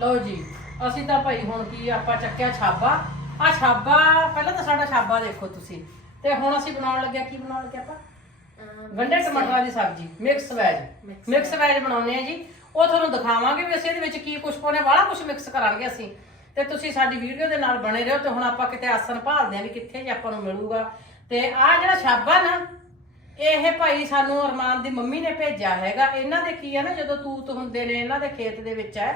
ਲਓ ਜੀ ਅਸੀਂ ਤਾਂ ਭਾਈ ਹੁਣ ਕੀ ਆਪਾਂ ਚੱਕਿਆ ਛਾਬਾ? ਆ ਛਾਬਾ ਪਹਿਲਾਂ ਤਾਂ ਸਾਡਾ ਛਾਬਾ ਦੇਖੋ ਤੁਸੀਂ। ਤੇ ਹੁਣ ਅਸੀਂ ਬਣਾਉਣ ਲੱਗਿਆ ਕੀ ਬਣਾਉਣ ਲੱਗਿਆ ਆਪਾਂ? ਗੰਡੇ ਟਮਾਟਰਾਂ ਦੀ ਸਬਜ਼ੀ ਮਿਕਸ ਵੈਜ ਮਿਕਸ ਵੈਜ ਬਣਾਉਨੇ ਆ ਜੀ। ਉਹ ਤੁਹਾਨੂੰ ਦਿਖਾਵਾਂਗੇ ਵੀ ਅਸੀਂ ਇਹਦੇ ਵਿੱਚ ਕੀ ਕੁਝ ਪਾਉਣੇ ਵਾਲਾ ਕੁਝ ਮਿਕਸ ਕਰਾਂਗੇ ਅਸੀਂ। ਤੇ ਤੁਸੀਂ ਸਾਡੀ ਵੀਡੀਓ ਦੇ ਨਾਲ ਬਣੇ ਰਹੋ ਤੇ ਹੁਣ ਆਪਾਂ ਕਿਤੇ ਆਸਨ ਭਾਲਦੇ ਆਂ ਵੀ ਕਿੱਥੇ ਜੇ ਆਪਾਂ ਨੂੰ ਮਿਲੂਗਾ। ਤੇ ਆ ਜਿਹੜਾ ਛਾਬਾ ਨਾ ਇਹ ਭਾਈ ਸਾਨੂੰ ਅਰਮਾਨ ਦੀ ਮੰਮੀ ਨੇ ਭੇਜਿਆ ਹੈਗਾ। ਇਹਨਾਂ ਦੇ ਕੀ ਆ ਨਾ ਜਦੋਂ ਤੂਤ ਹੁੰਦੇ ਨੇ ਇਹਨਾਂ ਦੇ ਖੇਤ ਦੇ ਵਿੱਚ ਹੈ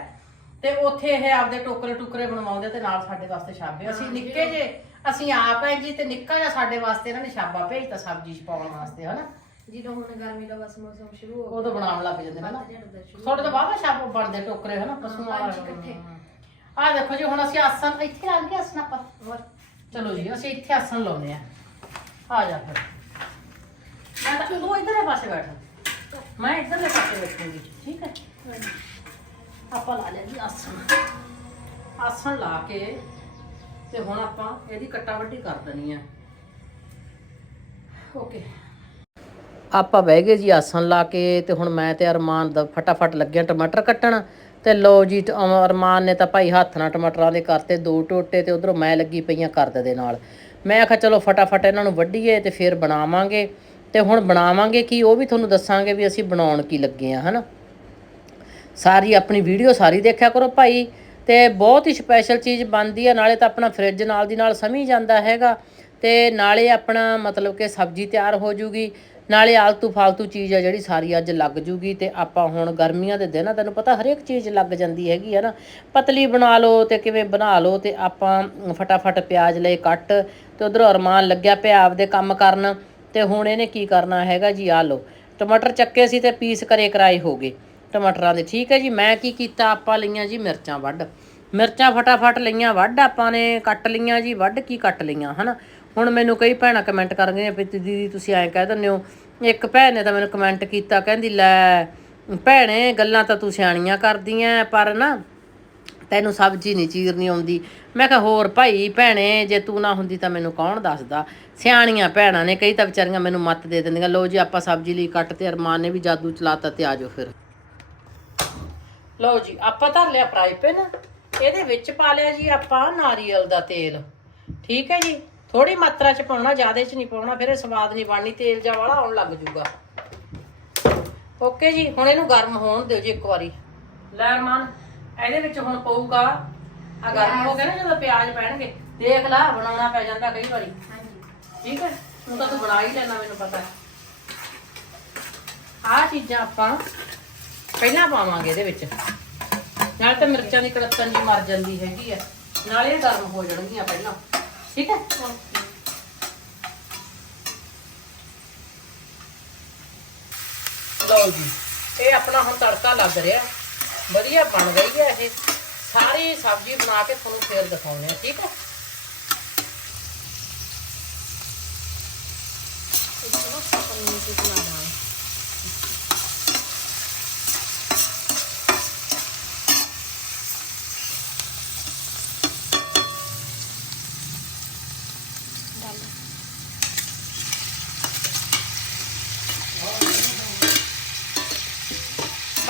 ਤੇ ਉੱਥੇ ਇਹ ਆਪਦੇ ਟੋਕਰੇ ਟੁਕਰੇ ਬਣਵਾਉਂਦੇ ਤੇ ਨਾਲ ਸਾਡੇ ਵਾਸਤੇ ਛਾਬੇ ਅਸੀਂ ਨਿੱਕੇ ਜੇ ਅਸੀਂ ਆਪ ਹੈ ਜੀ ਤੇ ਨਿੱਕਾ ਜਿਹਾ ਸਾਡੇ ਵਾਸਤੇ ਇਹਨਾਂ ਨੇ ਛਾਬਾ ਭੇਜਤਾ ਸਬਜ਼ੀ ਚ ਪਾਉਣ ਵਾਸਤੇ ਹਨਾ? ਜਦੋਂ ਹੁਣ ਗਰਮੀ ਦਾ ਬਸ ਮੌਸਮ ਸ਼ੁਰੂ ਹੋ ਉਦੋਂ ਬਣਾਉਣ ਲੱਗ ਜਾਂਦੇ ਨੇ ਨਾ। ਗਿਆ ਤਾਂ ਸ਼ੁਰੂ ਤੁਹਾਡੇ ਤੋਂ ਬਾਅਦ ਛਾਪ ਬਣਦੇ ਟੋਕਰੇ ਹਨਾ? ਪਸ਼ੂਆਂ ਵਾਲੇ। ਆ ਦੇਖੋ ਜੀ ਹੁਣ ਅਸੀਂ ਆਸਨ ਇੱਥੇ ਲਾ ਕੇ ਆਸਨ ਆਪਾਂ। ਹੋਰ? ਚਲੋ ਜੀ ਅਸੀਂ ਇੱਥੇ ਆਸਨ ਲਾਉਨੇ ਆ ਆ ਜਾ ਫਿਰ। ਮੈਂ ਤਾਂ ਤੂੰ ਇਧਰਲੇ ਪਾਸੇ ਬੈਠ। ਮੈਂ ਇਧਰਲੇ ਪਾਸੇ ਬੈਠੂੰਗੀ ਠੀਕ ਹੈ? ਆਪਾਂ ਲਾ ਲਿਆ ਜੀ ਆਸਨ ਆਸਨ ਲਾ ਕੇ ਤੇ ਹੁਣ ਆਪਾਂ ਇਹਦੀ ਕੱਟਾ ਵੱਢੀ ਕਰ ਦੇਣੀ ਆ। ਓਕੇ। ਆਪਾਂ ਬਹਿ ਗਏ ਜੀ ਆਸਨ ਲਾ ਕੇ ਤੇ ਹੁਣ ਮੈਂ ਤੇ ਅਰਮਾਨ ਦਾ ਫਟਾਫਟ ਲੱਗਿਆ ਟਮਾਟਰ ਕੱਟਣ। ਤੇ ਲੋ ਜੀ ਅਰਮਾਨ ਨੇ ਤਾਂ ਭਾਈ ਹੱਥ ਨਾਲ ਟਮਾਟਰਾਂ ਦੇ ਕਰਤੇ ਦੋ ਟੋਟੇ ਤੇ ਉਧਰੋਂ ਮੈਂ ਲੱਗੀ ਪਈਆਂ ਕਰਦ ਦੇ ਨਾਲ। ਮੈਂ ਆਖਿਆ ਚਲੋ ਫਟਾਫਟ ਇਹਨਾਂ ਨੂੰ ਵੱਢੀਏ ਤੇ ਫਿਰ ਬਣਾਵਾਂਗੇ। ਤੇ ਹੁਣ ਬਣਾਵਾਂਗੇ ਕੀ ਉਹ ਵੀ ਤੁਹਾਨੂੰ ਦੱਸਾਂਗੇ ਵੀ ਅਸੀਂ ਬਣਾਉਣ ਕੀ ਲੱਗੇ ਆ ਹਨਾ? ਸਾਰੀ ਆਪਣੀ ਵੀਡੀਓ ਸਾਰੀ ਦੇਖਿਆ ਕਰੋ ਭਾਈ। ਤੇ ਬਹੁਤ ਹੀ ਸਪੈਸ਼ਲ ਚੀਜ਼ ਬਣਦੀ ਹੈ ਨਾਲੇ ਤਾਂ ਆਪਣਾ ਫ੍ਰਿਜ ਨਾਲ ਦੀ ਨਾਲ ਸਮੀ ਜਾਂਦਾ ਹੈਗਾ। ਤੇ ਨਾਲੇ ਆਪਣਾ ਮਤਲਬ ਕਿ ਸਬਜ਼ੀ ਤਿਆਰ ਹੋ ਜੂਗੀ। ਨਾਲੇ ਆਲਤੂ ਫਾਲਤੂ ਚੀਜ਼ ਆ ਜਿਹੜੀ ਸਾਰੀ ਅੱਜ ਲੱਗ ਜੂਗੀ ਤੇ ਆਪਾਂ ਹੁਣ ਗਰਮੀਆਂ ਦੇ ਦਿਨ ਆ ਤੈਨੂੰ ਪਤਾ ਹਰੇਕ ਚੀਜ਼ ਲੱਗ ਜਾਂਦੀ ਹੈਗੀ ਹੈ ਨਾ। ਪਤਲੀ ਬਣਾ ਲਓ ਤੇ ਕਿਵੇਂ ਬਣਾ ਲਓ ਤੇ ਆਪਾਂ ਫਟਾਫਟ ਪਿਆਜ਼ ਲਏ ਕੱਟ ਤੇ ਉਧਰੋਂ ਅਰਮਾਨ ਲੱਗਿਆ ਪਿਆ ਆਪਦੇ ਕੰਮ ਕਰਨ। ਤੇ ਹੁਣ ਇਹਨੇ ਕੀ ਕਰਨਾ ਹੈਗਾ ਜੀ ਆ ਲਓ। ਟਮਾਟਰ ਚੱਕੇ ਸੀ ਤੇ ਪੀਸ ਕਰੇ ਕਰਾਏ ਹੋ ਗਏ। ਟਮਾਟਰਾਂ ਦੇ, ਠੀਕ ਹੈ ਜੀ? ਮੈਂ ਕੀ ਕੀਤਾ? ਆਪਾਂ ਲਈਆਂ ਜੀ ਮਿਰਚਾਂ ਵੱਢ। ਮਿਰਚਾਂ ਫਟਾਫਟ ਲਈਆਂ, ਵੱਢ ਆਪਾਂ ਨੇ, ਕੱਟ ਲਈਆਂ ਜੀ। ਵੱਢ ਕੀ ਕੱਟ ਲਈਆਂ, ਹਨਾ? ਹੁਣ ਮੈਨੂੰ ਕਈ ਭੈਣਾਂ ਕਮੈਂਟ ਕਰ ਗਈਆਂ ਵੀ ਦੀਦੀ, ਤੁਸੀਂ ਐਂ ਕਹਿ ਦਿੰਦੇ ਹੋ, ਇੱਕ ਭੈਣ ਨੇ ਤਾਂ ਮੈਨੂੰ ਕਮੈਂਟ ਕੀਤਾ, ਕਹਿੰਦੀ, ਲੈ, ਭੈਣੇ, ਗੱਲਾਂ ਤਾਂ ਤੂੰ ਸਿਆਣੀਆਂ ਕਰਦੀਆਂ, ਪਰ ਨਾ ਤੈਨੂੰ ਸਬਜ਼ੀ ਨਹੀਂ ਚੀਰਨੀ ਆਉਂਦੀ। ਮੈਂ ਕਿਹਾ, ਹੋਰ ਭਾਈ, ਭੈਣੇ, ਜੇ ਤੂੰ ਨਾ ਹੁੰਦੀ ਤਾਂ ਮੈਨੂੰ ਕੌਣ ਦੱਸਦਾ? ਸਿਆਣੀਆਂ ਭੈਣਾਂ ਨੇ, ਕਈ ਤਾਂ ਵਿਚਾਰੀਆਂ ਮੈਨੂੰ ਮੱਤ ਦੇ ਦਿੰਦੀਆਂ ਲੋ ਜੀ, ਆਪਾਂ ਸਬਜ਼ੀ ਲਈ ਕੱਟ ਤੇ ਅਰਮਾਨ ਨੇ ਵੀ ਜਾਦੂ ਚਲਾਤਾ ਤੇ ਆਜੋ ਫਿਰ। ਲਓ ਜੀ ਆਪਾਂ ਧਰ ਲਿਆ ਫਰਾਈ ਪੈਨ ਇਹਦੇ ਵਿੱਚ ਪਾ ਲਿਆ ਜੀ ਆਪਾਂ ਨਾਰੀਅਲ ਦਾ ਤੇਲ। ਠੀਕ ਹੈ ਜੀ? ਥੋੜੀ ਮਾਤਰਾ ਚ ਪਾਉਣਾ ਜ਼ਿਆਦਾ ਚ ਨਹੀਂ ਪਾਉਣਾ ਫਿਰ ਇਹ ਸਵਾਦ ਨਹੀਂ ਬਣਨੀ ਤੇਲ ਜਾਂ ਵਾਲਾ ਆਉਣ ਲੱਗ ਜੂਗਾ। ਓਕੇ ਜੀ ਹੁਣ ਇਹਨੂੰ ਗਰਮ ਹੋਣ ਦਿਓ ਜੀ ਇੱਕ ਵਾਰੀ। ਲੈ ਅਰਮਾਨ ਇਹਦੇ ਵਿੱਚ ਹੁਣ ਪਊਗਾ ਆ ਗਰਮ ਹੋ ਗਿਆ ਨਾ ਜਦੋਂ ਪਿਆਜ਼ ਪੈਣਗੇ ਦੇਖ ਲਾ ਬਣਾਉਣਾ ਪੈ ਜਾਂਦਾ ਕਈ ਵਾਰੀ। ਹਾਂਜੀ। ਠੀਕ ਹੈ? ਹੁਣ ਤਾਂ ਤੂੰ ਬਣਾ ਹੀ ਲੈਣਾ ਮੈਨੂੰ ਪਤਾ ਹੈ। ਆਹ ਚੀਜ਼ਾਂ ਆਪਾਂ ਪਹਿਲਾਂ ਪਾਵਾਂਗੇ ਇਹਦੇ ਵਿੱਚ। ਨਾਲ ਤਾਂ ਮਿਰਚਾਂ ਦੀ ਕੜਤਨ ਜੀ ਮਰ ਜਾਂਦੀ ਹੈਗੀ ਆ। ਨਾਲੇ ਇਹ ਗਰਮ ਹੋ ਜਾਣਗੀਆਂ ਪਹਿਲਾਂ। ਠੀਕ ਹੈ? ਲਓ ਜੀ, ਇਹ ਆਪਣਾ ਹੁਣ ਤੜਕਾ ਲੱਗ ਰਿਹਾ। ਵਧੀਆ ਬਣ ਗਈ ਹੈ ਇਹ। ਸਾਰੀ ਸਬਜ਼ੀ ਬਣਾ ਕੇ ਤੁਹਾਨੂੰ ਫੇਰ ਦਿਖਾਉਣੇ ਆ ਠੀਕ ਹੈ? ਇਸ ਨੂੰ ਆਪਾਂ ਨੂੰ ਮਿਊਜ਼ਿਕ ਲਾਉਣਾ ਹੈ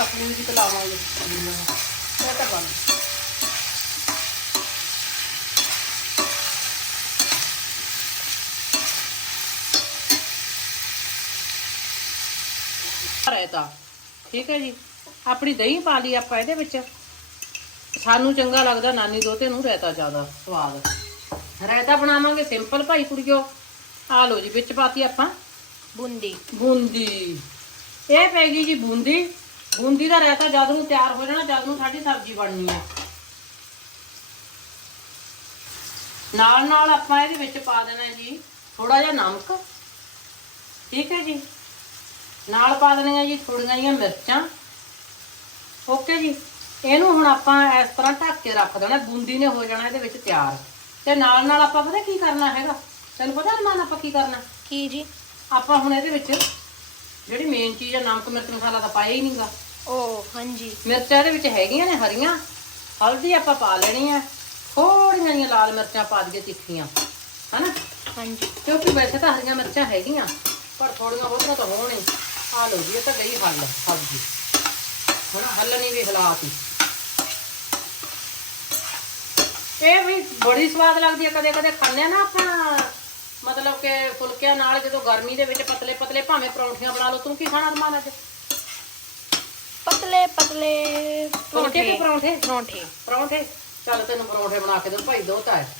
ਆਪਣੀ ਵੀ ਲਾਵਾਂਗੇ ਇਹ ਤਾਂ ਬਣ ਰਾਇਤਾ। ਠੀਕ ਹੈ ਜੀ। ਆਪਣੀ ਦਹੀਂ ਪਾ ਲਈ ਆਪਾਂ ਇਹਦੇ ਵਿੱਚ। ਸਾਨੂੰ ਚੰਗਾ ਲੱਗਦਾ ਨਾਨੀ ਦੋਤੇ ਨੂੰ ਰਾਇਤਾ ਜ਼ਿਆਦਾ ਸਵਾਦ। ਰਾਇਤਾ ਬਣਾਵਾਂਗੇ ਸਿੰਪਲ ਭਾਈ ਕੁੜੀਓ। ਆ ਲਓ ਜੀ ਵਿੱਚ ਪਾਤੀ ਆਪਾਂ। ਬੂੰਦੀ। ਬੂੰਦੀ। ਇਹ ਪੈ ਗਈ ਜੀ ਬੂੰਦੀ। ਬੂੰਦੀ ਦਾ ਰਾਇਤਾ ਜਦ ਨੂੰ ਤਿਆਰ ਹੋ ਜਾਣਾ ਜਦ ਨੂੰ ਸਾਡੀ ਸਬਜ਼ੀ ਬਣਨੀ ਹੈ ਨਾਲ ਨਾਲ ਆਪਾਂ ਇਹਦੇ ਵਿੱਚ ਪਾ ਦੇਣਾ ਜੀ ਥੋੜਾ ਜਿਹਾ ਨਮਕ। ਠੀਕ ਹੈ ਜੀ? ਨਾਲ ਪਾ ਦੇਣੀਆਂ ਜੀ ਥੋੜੀਆਂ ਜਿਹੀਆਂ ਮਿਰਚਾਂ। ਓਕੇ ਜੀ? ਇਹਨੂੰ ਹੁਣ ਆਪਾਂ ਇਸ ਤਰ੍ਹਾਂ ਢੱਕ ਕੇ ਰੱਖ ਦੇਣਾ ਬੂੰਦੀ ਨੇ ਹੋ ਜਾਣਾ ਇਹਦੇ ਵਿੱਚ ਤਿਆਰ। ਤੇ ਨਾਲ ਨਾਲ ਆਪਾਂ ਪਤਾ ਕੀ ਕਰਨਾ ਹੈਗਾ? ਤੈਨੂੰ ਪਤਾ ਅਰਮਾਨ ਆਪਾਂ ਕੀ ਕਰਨਾ? ਕੀ ਜੀ? ਆਪਾਂ ਹੁਣ ਇਹਦੇ ਵਿੱਚ ਜਿਹੜੀ ਮੇਨ ਚੀਜ਼ ਹੈ ਨਮਕ ਮਿਰਚ ਮਸਾਲਾ ਤਾਂ ਪਾਇਆ ਹੀ ਨਹੀਂਗਾ ਓ ਹਾਂਜੀ। ਮਿਰਚਾਂ ਇਹਦੇ ਵਿੱਚ ਹੈਗੀਆਂ ਨੇ ਹਰੀਆਂ। ਹਲਦੀ ਆਪਾਂ ਪਾ ਲੈਣੀ ਹੈ ਥੋੜੀਆਂ ਜਿਹੀਆਂ ਲਾਲ ਮਿਰਚਾਂ ਪਾ ਦਈਏ ਤਿੱਖੀਆਂ। ਹਨਾ? ਹਾਂਜੀ। ਕਿਉਂਕਿ ਵੈਸੇ ਤਾਂ ਹਰੀਆਂ ਮਿਰਚਾਂ ਹੈਗੀਆਂ ਪਰ ਥੋੜੀਆਂ ਬਹੁਤੀਆਂ ਤਾਂ ਹੋਣ। ਹੀ ਆ ਲਓ ਜੀ ਇਹ ਤਾਂ ਗਈ ਹੱਲ ਸਬਜ਼ੀ ਹੁਣ ਹੱਲਣੀ ਵੀ ਹਿਲਾਤੀ ਇਹ ਵੀ ਬੜੀ ਸਵਾਦ ਲੱਗਦੀ ਹੈ ਕਦੇ ਕਦੇ ਖਾਂਦੇ ਆ ਨਾ ਆਪਾਂ। ਮਤਲਬ ਕਿ ਫੁਲਕਿਆਂ ਨਾਲ ਜਦੋਂ ਗਰਮੀ ਦੇ ਵਿੱਚ ਪਤਲੇ ਪਤਲੇ ਭਾਵੇਂ ਪਰੌਂਠੀਆਂ ਬਣਾ ਲਓ ਤੂੰ ਕੀ ਖਾਣਾ ਅਰਮਾਨ ਅੱਜ? ਪਤਲੇ ਪਤਲੇ ਫੁਲਕੇ ਕਿ ਪਰੌਂਠੇ? ਪਰੌਂਠੇ। ਪਰੌਂਠੇ? ਚੱਲ ਤੈਨੂੰ ਪਰੌਂਠੇ ਬਣਾ ਕੇ ਦੇ ਭਾਈ ਦੋਤਾ ਹੈ।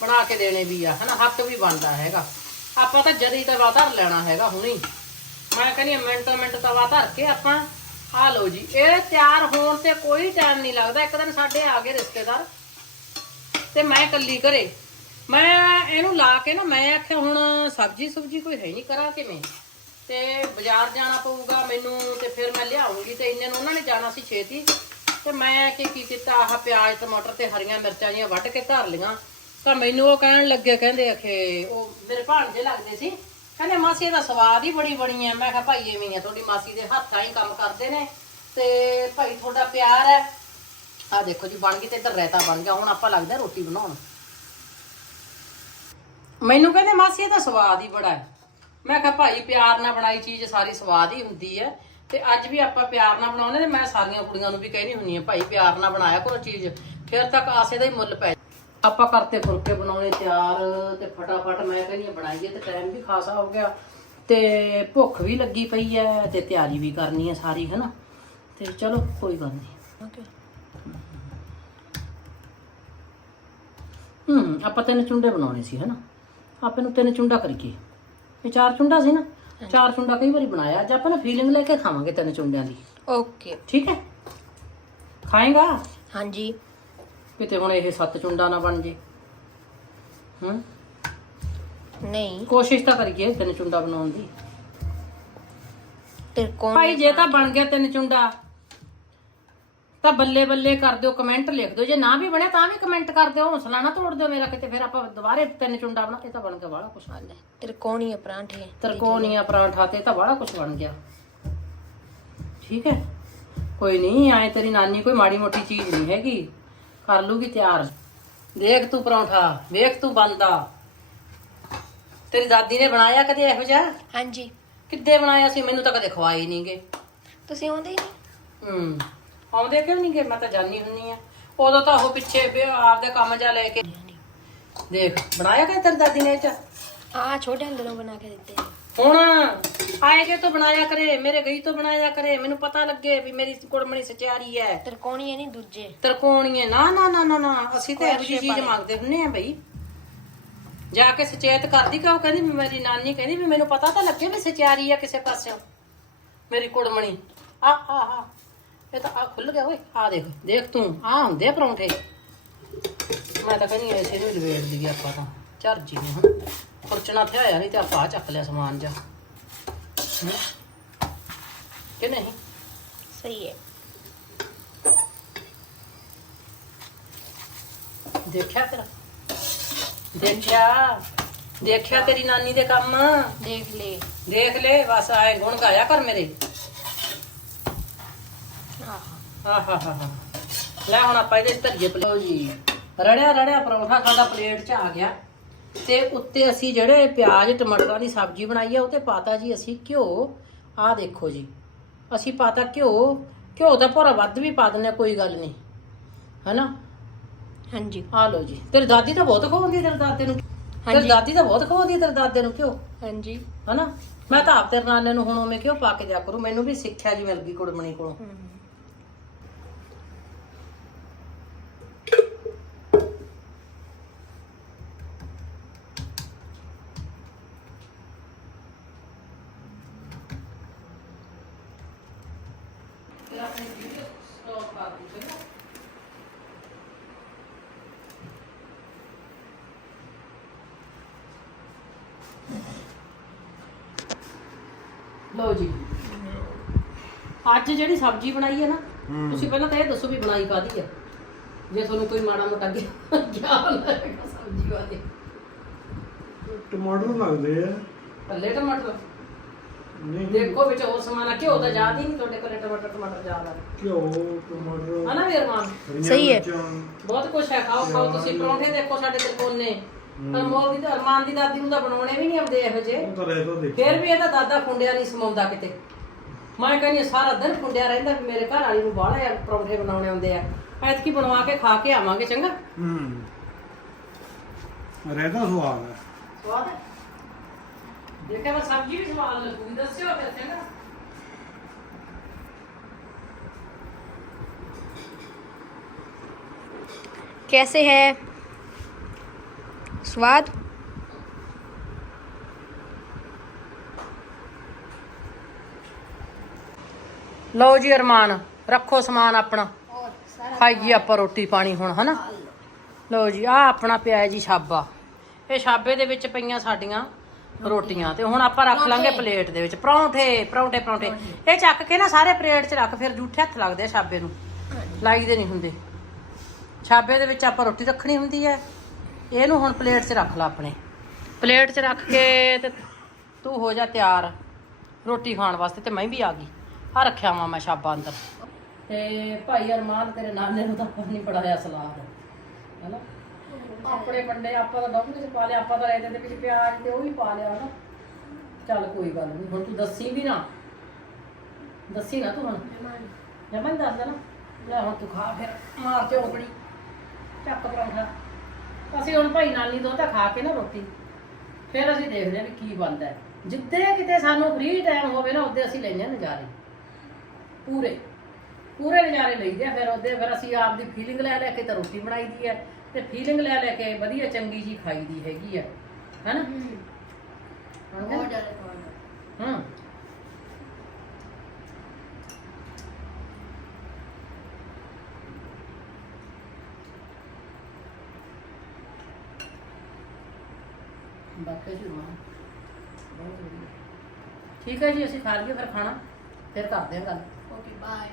ਬਣਾ ਕੇ ਦੇਣੇ ਵੀ ਆ, ਹਨਾ? ਹੱਕ ਵੀ ਬਣਦਾ ਹੈਗਾ। ਆਪਾਂ ਤਾਂ ਜਰੀ ਤਵਾ ਧਰ ਲੈਣਾ ਹੈਗਾ ਹੁਣੀ। ਮੈਂ ਕਹਿੰਦੀ ਹਾਂ ਮਿੰਟੋ ਮਿੰਟ ਤਵਾ ਧਰ ਕੇ ਆਪਾਂ ਆ ਲਓ ਜੀ। ਇਹ ਤਿਆਰ ਹੋਣ ਤੇ ਕੋਈ ਟਾਈਮ ਨਹੀਂ ਲੱਗਦਾ। ਇੱਕ ਦਿਨ ਸਾਡੇ ਆ ਗਏ ਰਿਸ਼ਤੇਦਾਰ। ਤੇ ਮੈਂ ਇਕੱਲੀ ਘਰੇ। ਮੈਂ ਇਹਨੂੰ ਲਾ ਕੇ ਨਾ, ਮੈਂ ਆਖਿਆ, ਹੁਣ ਸਬਜੀ ਸੁਬਜੀ ਕੋਈ ਹੈ ਨਹੀਂ, ਕਰਾਂ ਕਿਵੇਂ? ਤੇ ਬਾਜ਼ਾਰ ਜਾਣਾ ਪਊਗਾ ਮੈਨੂੰ ਤੇ ਫਿਰ ਮੈਂ ਲਿਆਉਂਗੀ ਤੇ ਇੰਨੇ ਨੂੰ ਉਹਨਾਂ ਨੇ ਜਾਣਾ ਸੀ ਛੇਤੀ। ਤੇ ਮੈਂ ਕੀ ਕੀ ਕੀਤਾ, ਆਹ ਪਿਆਜ਼, ਟਮਾਟਰ ਤੇ ਹਰੀਆਂ ਮਿਰਚਾਂ ਜੀਆਂ ਵੱਢ ਕੇ ਧਰ ਲੀਆਂ ਤਾਂ ਮੈਨੂੰ ਉਹ ਕਹਿਣ ਲੱਗੇ, ਕਹਿੰਦੇ ਅਖੇ ਉਹ ਮੇਰੇ ਭਾਣਜੇ ਲੱਗਦੇ ਸੀ। ਕਹਿੰਦੇ, ਮਾਸੀ ਦਾ ਸਵਾਦ ਹੀ ਬੜੀ ਬਣੀ ਆ। ਮੈਂ ਕਿਹਾ, ਭਾਈ, ਐਵੇਂ ਆ, ਤੁਹਾਡੀ ਮਾਸੀ ਦੇ ਹੱਥਾਂ ਹੀ ਕੰਮ ਕਰਦੇ ਨੇ। ਤੇ ਭਾਈ, ਤੁਹਾਡਾ ਪਿਆਰ ਹੈ। ਆ ਦੇਖੋ ਜੀ, ਬਣ ਗਈ ਤੇ ਇੱਧਰ ਰਾਇਤਾ ਬਣ ਗਿਆ। ਹੁਣ ਆਪਾਂ ਲੱਗਦਾ ਰੋਟੀ ਬਣਾਉਣ। ਮੈਨੂੰ ਕਹਿੰਦੇ, ਮਾਸੀ, ਇਹਦਾ ਸਵਾਦ ਹੀ ਬੜਾ ਹੈ। ਮੈਂ ਕਿਹਾ ਭਾਈ ਪਿਆਰ ਨਾਲ ਬਣਾਈ ਚੀਜ਼ ਸਾਰੀ ਸਵਾਦ ਹੀ ਹੁੰਦੀ ਹੈ ਤੇ ਅੱਜ ਵੀ ਆਪਾਂ ਪਿਆਰ ਨਾਲ ਬਣਾਉਂਦੇ ਤੇ ਮੈਂ ਸਾਰੀਆਂ ਕੁੜੀਆਂ ਨੂੰ ਵੀ ਕਹਿਣੀ ਹੁੰਨੀ ਹੈ ਭਾਈ ਪਿਆਰ ਨਾਲ ਬਣਾਇਆ ਕਰੋ ਚੀਜ਼ ਫਿਰ ਤੱਕ ਆਸੇ ਦਾ ਹੀ ਮੁੱਲ ਪੈ ਆਪਾਂ ਕਰਤੇ ਫੁਲਕੇ ਬਣਾਉਣੇ ਤਿਆਰ ਤੇ ਫਟਾਫਟ ਮੈਂ ਕਹਿੰਦੀ ਬਣਾਈਏ ਤੇ ਟਾਈਮ ਵੀ ਖਾਸਾ ਹੋ ਗਿਆ ਤੇ ਭੁੱਖ ਵੀ ਲੱਗੀ ਪਈ ਹੈ ਤੇ ਤਿਆਰੀ ਵੀ ਕਰਨੀ ਹੈ ਸਾਰੀ ਹੈਨਾ? ਤੇ ਚਲੋ ਕੋਈ ਗੱਲ ਨਹੀਂ। ਓਕੇ ਹੂੰ ਆਪਾਂ ਤਿੰਨ ਚੁੰਡੇ ਬਣਾਉਣੇ ਸੀ ਹਨਾ? ਆਪਾਂ ਨੂੰ ਤਿੰਨ ਚੁੰਡਾ ਕਰੀਏ। ਇਹ ਚਾਰ ਚੁੰਡਾ ਸੀ ਨਾ ਚਾਰ ਚੁੰਡਾ ਕਈ ਵਾਰੀ ਬਣਾਇਆ ਅੱਜ ਆਪਾਂ ਨਾ ਫੀਲਿੰਗ ਲੈ ਕੇ ਖਾਵਾਂਗੇ ਤਿੰਨ ਚੁੰਡਿਆਂ ਦੀ। ਓਕੇ ਠੀਕ ਹੈ? ਖਾਏਗਾ? ਹਾਂਜੀ। ਕਿਤੇ ਹੁਣ ਇਹ ਸੱਤ ਚੁੰਡਾ ਨਾ ਬਣ ਜੇ। ਹੂੰ? ਨਹੀਂ। ਕੋਸ਼ਿਸ਼ ਤਾਂ ਕਰੀਏ ਤਿੰਨ ਚੁੰਡਾ ਬਣਾਉਣ ਦੀ। ਤਿਰਕੋਣ ਭਾਈ ਜੇ ਤਾਂ ਬਣ ਗਿਆ ਤਿੰਨ ਚੁੰਡਾ ਤਾਂ ਬੱਲੇ ਬੱਲੇ ਕਰ ਦਿਓ ਕਮੈਂਟ ਲਿਖ ਦਿਓ। ਜੇ ਨਾ ਵੀ ਬਣਿਆ ਤਾਂ ਵੀ ਕਮੈਂਟ ਕਰ ਦਿਓ ਹੌਸਲਾ ਨਾ ਤੋੜ ਦਿਓ ਮੇਰਾ ਕਿਤੇ ਫਿਰ ਆਪਾਂ ਦੁਬਾਰੇ ਤਿੰਨ ਚੁੰਡਾ ਬਣਾ ਇਹ ਤਾਂ ਬਣ ਗਿਆ ਬਾਹਲਾ ਕੁਛ ਤਿਰਕੋਣੀ ਪਰਾਂਠੇ। ਤਰਕੋਨੀਆ ਪਰਾਂਠਾ ਤੇ ਤਾਂ ਬੜਾ ਕੁਝ ਬਣ ਗਿਆ। ਠੀਕ ਹੈ? ਕੋਈ ਨਹੀਂ ਆਏ ਤੇਰੀ ਨਾਨੀ ਕੋਈ ਮਾੜੀ ਮੋਟੀ ਚੀਜ਼ ਨਹੀਂ ਹੈਗੀ। ਕਰ ਲੂਗੀ ਤਿਆਰ। ਦੇਖ ਤੂੰ ਪਰੌਂਠਾ ਵੇਖ ਤੂੰ ਬੰਦਾ ਤੇਰੀ ਦਾਦੀ ਨੇ ਬਣਾਇਆ ਕਦੇ ਇਹੋ ਜਿਹਾ? ਹਾਂਜੀ। ਕਿੱਦੇ ਬਣਾਇਆ ਸੀ? ਮੈਨੂੰ ਤਾਂ ਕਦੇ ਖਵਾਈ ਨਹੀਂਗੇ ਤੁਸੀਂ ਆਉਂਦੇ ਹੀ ਨਹੀਂ ਹੂੰ। ਆਉਂਦੇ ਕਿਉਂ ਨਹੀਂਗੇ ਮੈਂ ਤਾਂ ਜਾਣੀ ਹੁੰਨੀ ਆ। ਉਦੋਂ ਤਾਂ ਉਹ ਪਿੱਛੇ ਵੀ ਆਪਦੇ ਕੰਮ ਜਾ ਲੈ ਕੇ ਦੇਖ ਬਣਾਇਆ ਕਿ ਤੇਰੀ ਦਾਦੀ ਨੇ ਇਹ ਚ? ਆ ਛੋਟੇ ਅੰਦਰੋਂ ਬਣਾ ਕੇ ਦਿੱਤੇ ਹੁਣ ਆਏਗੇ ਤੋਂ ਬਣਾਇਆ ਕਰੇ ਮੇਰੇ ਗਈ ਤੋਂ ਬਣਾਇਆ ਕਰੇ ਮੈਨੂੰ ਪਤਾ ਲੱਗੇ ਵੀ ਮੇਰੀ ਕੁੜਮਣੀ ਸਚਿਆਰੀ ਹੈ ਤਿਰਕੋਣੀ ਨਹੀਂ ਦੂਜੇ। ਤਰਕੋਣੀਏ ਨਾ ਨਾ ਨਾ ਨਾ ਨਾ ਅਸੀਂ ਤਾਂ ਇਹੋ ਜਿਹੀ ਚੀਜ਼ ਮੰਗਦੇ ਹੁੰਨੇ ਆ ਬਈ। ਜਾ ਕੇ ਸਚੇਤ ਕਰਦੀ ਕਿ ਉਹ ਕਹਿੰਦੀ ਮੇਰੀ ਨਾਨੀ ਕਹਿੰਦੀ ਵੀ ਮੈਨੂੰ ਪਤਾ ਤਾਂ ਲੱਗੇ ਵੀ ਸਚਿਆਰੀ ਆ ਕਿਸੇ ਪਾਸਿਓਂ। ਮੇਰੀ ਕੁੜਮਣੀ। ਆ ਆ ਆ। ਇਹ ਤਾਂ ਆ ਖੁੱਲ ਗਿਆ ਓਏ ਆ ਦੇਖ ਦੇਖ ਤੂੰ ਆ ਹੁੰਦੇ ਆ ਪਰੌਂਠੇ। ਮੈਂ ਤਾਂ ਕਹਿੰਦੀ ਐਸੇ ਨੂੰ ਲਵੇੜ ਦਈਏ ਆਪਾਂ ਤਾਂ ਝਰ ਜੀ ਨੇ ਹੁਣ। ਖੁਰਚਣਾ ਤੇ ਆਇਆ ਨਹੀਂ ਤੇ ਆਪਾਂ ਆਹ ਚੱਕ ਲਿਆ ਸਮਾਨ ਜਾ। ਹਮ? ਕਿ ਨਹੀਂ? ਸਹੀ ਹੈ। ਦੇਖਿਆ ਤੇਰਾ ਦੇਖਿਆ? ਦੇਖਿਆ ਤੇਰੀ ਨਾਨੀ ਦੇ ਕੰਮ? ਦੇਖ ਲੈ। ਦੇਖ ਲੈ ਬਸ ਆਏ ਗੁਣ ਗਾਇਆ ਕਰ ਮੇਰੇ। ਆਹ ਆਹਾ ਹਾ ਹਾ ਲੈ ਹੁਣ ਆਪਾਂ ਇਹਦੇ 'ਚ ਧਰੀਏ ਪਲੋ ਜੀ। ਰੜਿਆ ਰੜਿਆ ਪਰੌਂਠਾ ਸਾਡਾ ਪਲੇਟ 'ਚ ਆ ਗਿਆ। ਤੇ ਉੱਤੇ ਅਸੀਂ ਜਿਹੜੇ ਪਿਆਜ਼ ਟਮਾਟਰਾਂ ਦੀ ਸਬਜ਼ੀ ਬਣਾਈ ਆ ਉਹ ਤੇ ਪਾਤਾ ਜੀ ਅਸੀਂ ਘਿਓ। ਆਹ ਦੇਖੋ ਜੀ। ਅਸੀਂ ਪਾਤਾ ਘਿਓ। ਘਿਓ ਦਾ ਭੋਰਾ ਵੱਧ ਵੀ ਪਾ ਦਿੰਦੇ ਹਾਂ, ਕੋਈ ਗੱਲ ਨਹੀਂ। ਹੈਨਾ? ਹਾਂਜੀ। ਆ ਲਓ ਜੀ। ਤੇਰੀ ਦਾਦੀ ਤਾਂ ਬਹੁਤ ਖਵਾਉਂਦੀ ਤੇਰੇ ਦਾਦੇ ਨੂੰ। ਤੇਰੀ ਹਾਂਜੀ। ਦਾਦੀ ਤਾਂ ਬਹੁਤ ਖਵਾਉਂਦੀ ਤੇਰੇ ਦਾਦੇ ਨੂੰ ਕਿਉਂ ਹਾਂਜੀ। ਹਨਾ? ਮੈਂ ਤਾਂ ਆਪ ਤੇਰੇ ਨਾਨੇ ਨੂੰ ਹੁਣ ਉਵੇਂ ਕਿਉਂ ਪਾ ਕੇ ਦਿਆ ਕਰੂ। ਮੈਨੂੰ ਵੀ ਸਿੱਖਿਆ ਜੀ ਮਿਲ ਗਈ ਕੁੜਮਣੀ ਕੋਲੋਂ। ਲਓ ਜੀ। ਅੱਜ ਜਿਹੜੀ ਸਬਜ਼ੀ ਬਣਾਈ ਹੈ ਨਾ ਤੁਸੀਂ ਪਹਿਲਾਂ ਤਾਂ ਇਹ ਦੱਸੋ ਵੀ ਬਣਾਈ ਕਾਦੀ ਆ ਜੇ ਤੁਹਾਨੂੰ ਕੋਈ ਮਾੜਾ ਮੋਟਾ ਗਿ- ਗਿਆਨ ਹੈਗਾ ਸਬਜ਼ੀ ਵਾਲੇ ਟਮਾਟਰ ਲੱਗਦੇ ਆ। ਪੱਲੇ ਟਮਾਟਰ? ਨਹੀਂ। ਦੇਖੋ ਵਿੱਚ ਹੋਰ ਸਮਾਨ ਆ ਘਿਓ ਤਾਂ ਜ਼ਿਆਦਾ ਹੀ ਨਹੀਂ ਤੁਹਾਡੇ ਕੋਲੇ ਟਮਾਟਰ ਟਮਾਟਰ ਜ਼ਿਆਦਾ ਘਿਓ ਟਮਾਟਰ। ਹਨਾ ਵੀ ਅਰਮਾਨ ਹਰੀਆਂ ਸਹੀ ਹੈ। ਬਹੁਤ ਕੁਛ ਹੈ ਖਾਓ ਖਾਓ ਤੁਸੀਂ ਪਰੌਂਠੇ ਦੇਖੋ ਸਾਡੇ ਤੇ ਕੋਨੇ। ਅਨਮੋਲ ਦੀ ਤਾਂ ਅਰਮਾਨ ਦੀ ਦਾਦੀ ਨੂੰ ਤਾਂ ਬਣਾਉਣੇ ਵੀ ਨਹੀਂ ਆਉਂਦੇ ਇਹੋ ਜਿਹੇ ਉਹ ਤਾਂ ਰਹਿ ਦੇਖ ਫਿਰ ਵੀ ਇਹਦਾ ਦਾਦਾ ਖੁੰਡਿਆ ਨਹੀਂ ਸਮਾਉਂਦਾ ਕਿਤੇ ਮੈਂ ਕਹਿੰਦੀ ਹਾਂ, ਸਾਰਾ ਦਿਨ ਖੁੰਡਿਆ ਰਹਿੰਦਾ ਵੀ ਮੇਰੇ ਘਰ ਵਾਲੀ ਨੂੰ ਬਾਹਲੇ ਪਰੌਂਠੇ ਬਣਾਉਣੇ ਆਉਂਦੇ ਆ ਐਤਕੀ ਬਣਵਾ ਕੇ ਖਾ ਕੇ ਆਵਾਂਗੇ ਚੰਗਾ ਹੂੰ ਰਹਿਦਾ ਸਵਾਦ ਹੈ ਸਵਾਦ ਹੈ ਦੇਖਿਆ ਮੈਂ ਸਬਜ਼ੀ ਵੀ ਸਵਾਦ ਲੱਗੂਗੀ ਦੱਸਿਓ ਫਿਰ ਚੰਗਾ कैसे है સ્વાદ ਲਓ ਜੀ ਅਰਮਾਨ ਰੱਖੋ ਸਮਾਨ ਆਪਣਾ। ਖਾਈਏ ਆਪਾਂ ਰੋਟੀ ਪਾਣੀ ਹੁਣ ਹਨਾ? ਲਓ। ਜੀ ਆ ਆਪਣਾ ਪਿਆ ਜੀ ਛਾਬਾ। ਇਹ ਛਾਬੇ ਦੇ ਵਿੱਚ ਪਈਆਂ ਸਾਡੀਆਂ ਰੋਟੀਆਂ। ਤੇ ਹੁਣ ਆਪਾਂ ਰੱਖ ਲਾਂਗੇ ਪਲੇਟ ਦੇ ਵਿੱਚ। ਪਰੌਂਠੇ ਪਰੌਂਠੇ ਪਰੌਂਠੇ। ਇਹ ਚੱਕ ਕੇ ਨਾ ਸਾਰੇ ਪਲੇਟ 'ਚ ਰੱਖ ਫਿਰ ਜੂਠੇ ਹੱਥ ਲੱਗਦੇ ਆ ਛਾਬੇ ਨੂੰ। ਲਾਈਦੇ ਨਹੀਂ ਹੁੰਦੇ। ਛਾਬੇ ਦੇ ਵਿੱਚ ਆਪਾਂ ਰੋਟੀ ਰੱਖਣੀ ਹੁੰਦੀ ਹੈ। ਇਹਨੂੰ ਹੁਣ ਪਲੇਟ 'ਚ ਰੱਖ ਲਾ ਆਪਣੇ। ਪਲੇਟ 'ਚ ਰੱਖ ਕੇ ਤੇ ਤੂੰ ਹੋ ਜਾ ਤਿਆਰ। ਰੋਟੀ ਖਾਣ ਵਾਸਤੇ ਤੇ ਮੈਂ ਵੀ ਆ ਗਈ। ਆ ਰੱਖਿਆ ਵਾਂ ਮੈਂ ਛਾਬਾ ਅੰਦਰ। ਤੇ ਭਾਈ ਅਰਮਾਨ ਤੇਰੇ ਨਾਨੇ ਨੂੰ ਤਾਂ ਨਹੀਂ ਪੜਾਇਆ ਸਲਾਦ। ਹੈਨਾ? ਆਪਣੇ ਬੰਦੇ ਆਪਾਂ ਤਾਂ ਡੋਂਗੇ ਚ ਪਾ ਲਿਆ ਆਪਾਂ ਤਾਂ ਇਹਦੇ ਦੇ ਵਿੱਚ ਪਿਆਜ਼ ਤੇ ਉਹ ਵੀ ਪਾ ਲਿਆ ਨਾ ਚੱਲ ਕੋਈ ਗੱਲ ਨਹੀਂ ਹੁਣ ਤੂੰ ਦੱਸੀ ਵੀ ਨਾ। ਦੱਸੀ ਨਾ ਤੂੰ ਹੁਣ। ਜਮਨ ਦੱਸ ਦੇ ਨਾ ਲੈ ਹੁਣ ਤੂੰ ਖਾ ਫਿਰ ਮਾਰ ਚੌਂਕੜੀ ਚੱਕ ਪਰੌਂਠਾ। ਅਸੀਂ ਹੁਣ ਭਾਈ ਨਾਨੀ ਤੋਂ ਤਾਂ ਖਾ ਕੇ ਨਾ ਰੋਟੀ। ਫਿਰ ਅਸੀਂ ਦੇਖਦੇ ਹਾਂ ਵੀ ਕੀ ਬਣਦਾ ਹੈ। ਜਿੱਦੇ ਕਿਤੇ ਸਾਨੂੰ ਫ੍ਰੀ ਟਾਈਮ ਹੋਵੇ ਨਾ ਉਹਦੇ ਅਸੀਂ ਲੈਂਦੇ ਹਾਂ ਨਜ਼ਾਰੇ। ਪੂਰੇ। ਪੂਰੇ ਨਜ਼ਾਰੇ ਲਈਦੇ ਆ, ਫਿਰ ਉਹਦੇ ਫਿਰ ਅਸੀਂ ਆਪਦੀ ਫੀਲਿੰਗ ਲੈ ਲੈ ਕੇ ਤਾਂ ਰੋਟੀ ਬਣਾਈ ਦੀ ਹੈ। ਤੇ ਫੀਲਿੰਗ ਲੈ ਲੈ ਕੇ ਵਧੀਆ ਚੰਗੀ ਜੀ ਖਾਈ ਦੀ ਹੈਗੀ ਹੈ। ਹੈਨਾ ਹੂੰ ਬਹੁਤ ਵਧੀਆ। ਠੀਕ ਹੈ ਜੀ, ਅਸੀਂ ਖਾ ਲਈਏ, ਫਿਰ ਖਾਣਾ। ਫਿਰ ਕਰਦੇ ਹਾਂ ਗੱਲ। Okay bye